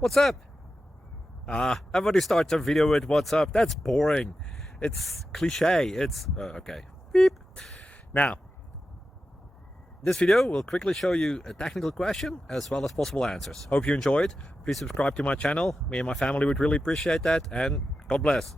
What's up? Everybody starts a video with what's up. That's boring. It's cliche. It's okay. Beep. Now, this video will quickly show you a technical question as well as possible answers. Hope you enjoy it. Please subscribe to my channel. Me and my family would really appreciate that, and God bless.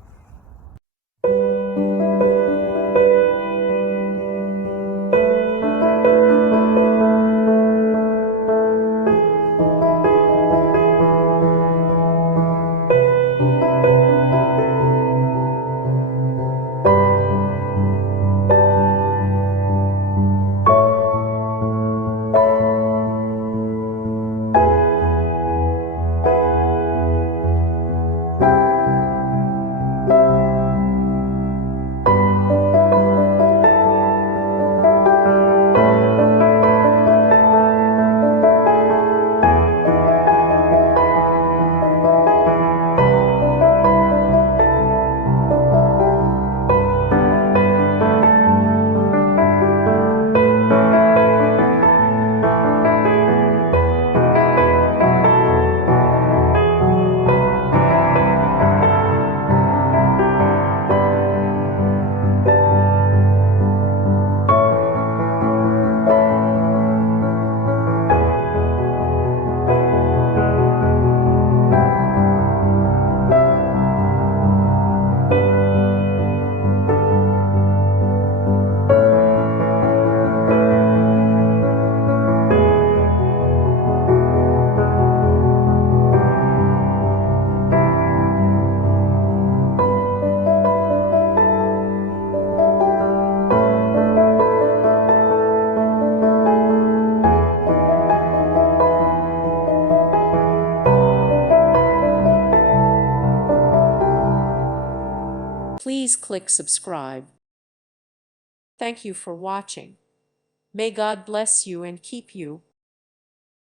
Please click subscribe. Thank you for watching. May God bless you and keep you.